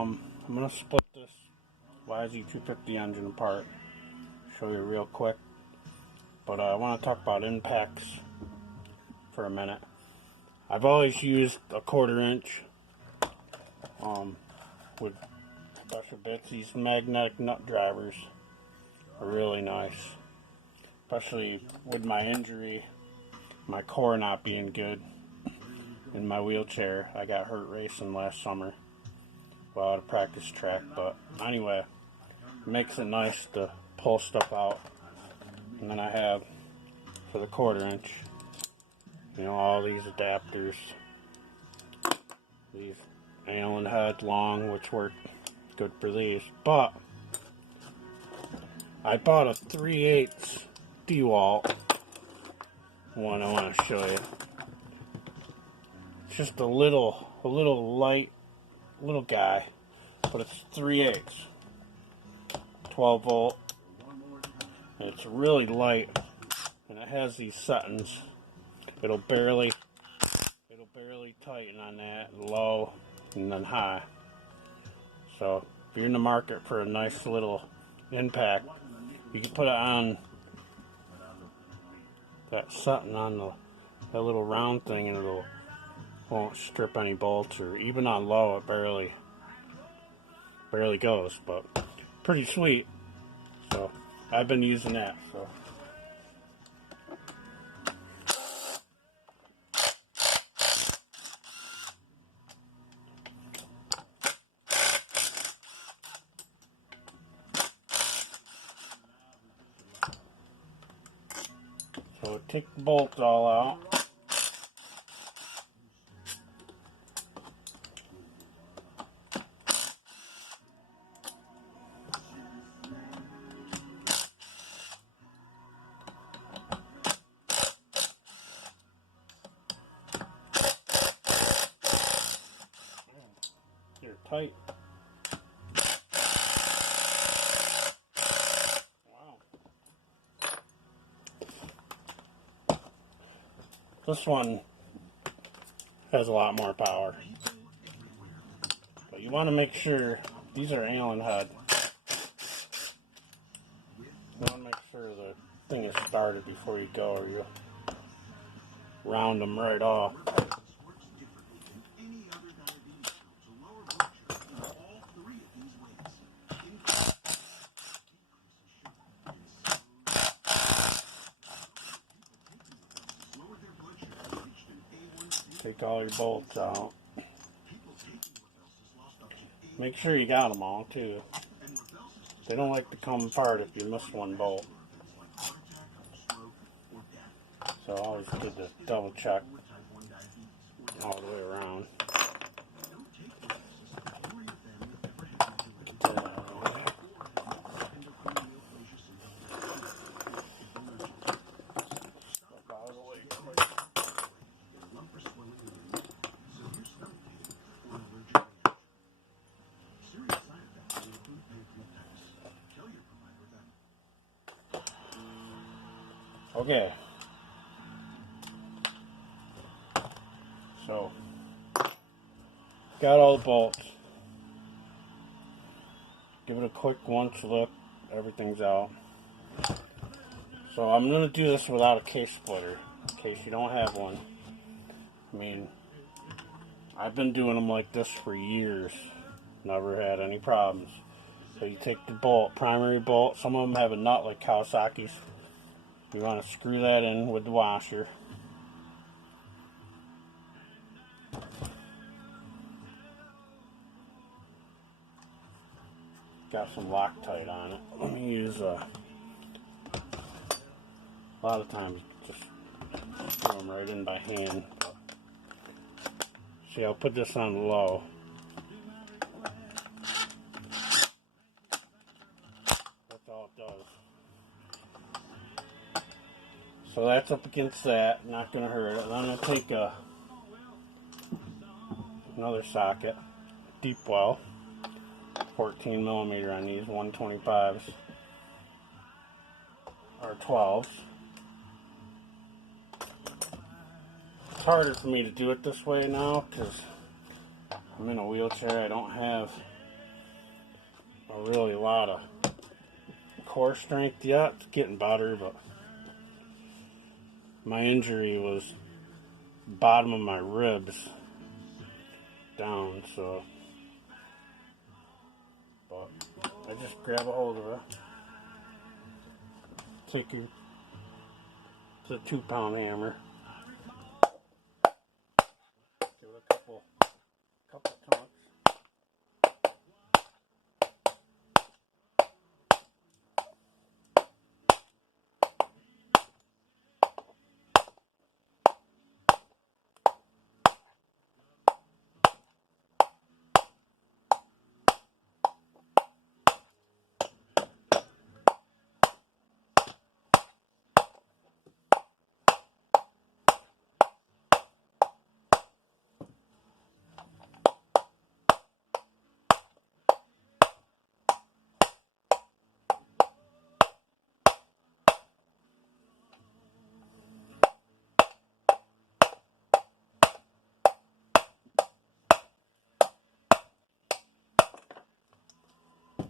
I'm going to split this yz250 engine apart, show you real quick, but I want to talk about impacts for a minute. I've always used a 1/4 inch with special bits. These magnetic nut drivers are really nice, especially with my injury, my core not being good in my wheelchair. I got hurt racing last summer while at a practice track, but anyway, it makes it nice to pull stuff out. And then I have, for the 1/4 inch, all these adapters, these Allen head long, which work good for these. But I bought a 3/8 DeWalt one. I want to show you. It's just a little light little guy, but it's 3/8, 12 volt, and it's really light, and it has these settings. It'll barely tighten on that, low and then high. So if you're in the market for a nice little impact, you can put it on that setting on that little round thing, and it won't strip any bolts, or even on low it barely goes, but pretty sweet. So I've been using that. So take the bolts all out. They're tight. Wow. This one has a lot more power, but you want to make sure these are Allen head. You want to make sure the thing is started before you go, or you'll round them right off. Take all your bolts out. Make sure you got them all too. They don't like to come apart if you miss one bolt. So always good to double check all the way around. Okay, so got all the bolts. Give it a quick once look, everything's out. So I'm going to do this without a case splitter, in case you don't have one. I mean, I've been doing them like this for years, never had any problems. So you take the bolt, primary bolt, some of them have a nut like Kawasaki's. You want to screw that in with the washer. Got some Loctite on it. Let me use a lot of times just screw them right in by hand. See, I'll put this on low. That's all it does. So that's up against that, not going to hurt it. And I'm going to take another socket, deep well, 14mm on these 125s or 12s. It's harder for me to do it this way now because I'm in a wheelchair. I don't have really a lot of core strength yet. It's getting better, but my injury was bottom of my ribs down, so but I just grab a hold of it, take it's a 2-pound hammer, give it a couple tonks.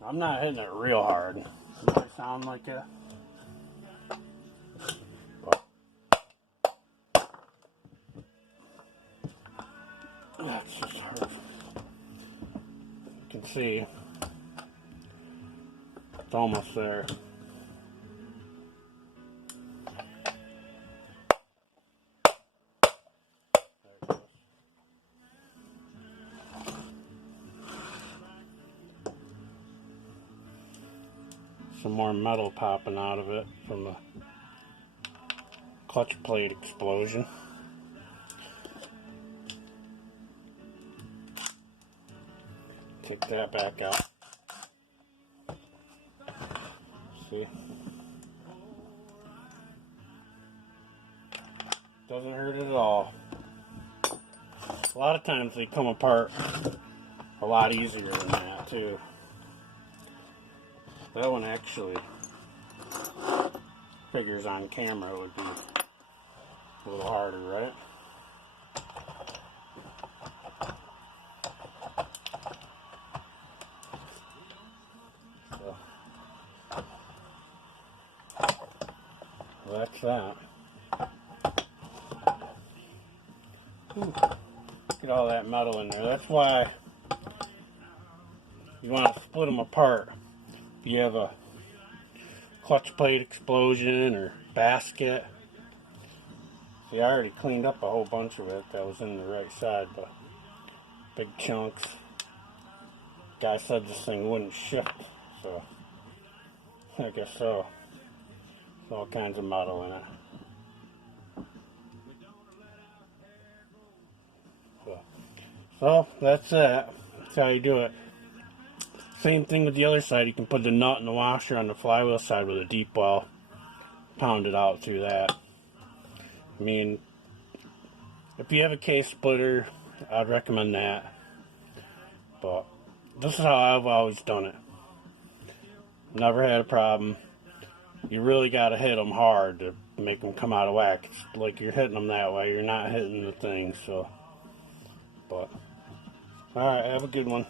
I'm not hitting it real hard. It might sound like it, but that's just hard. You can see it's almost there. Some more metal popping out of it from the clutch plate explosion. Take that back out. See? Doesn't hurt at all. A lot of times they come apart a lot easier than that too. That one actually figures on camera would be a little harder, right? So that's that. Ooh, get all that metal in there. That's why you want to split them apart. If you have a clutch plate explosion or basket. See, I already cleaned up a whole bunch of it that was in the right side, but big chunks. Guy said this thing wouldn't shift, so I guess so. There's all kinds of metal in it. So that's that. That's how you do it. Same thing with the other side. You can put the nut and the washer on the flywheel side with a deep well. Pound it out through that. I mean, if you have a case splitter, I'd recommend that. But this is how I've always done it. Never had a problem. You really got to hit them hard to make them come out of whack. It's like you're hitting them that way. You're not hitting the thing. So, but all right, have a good one.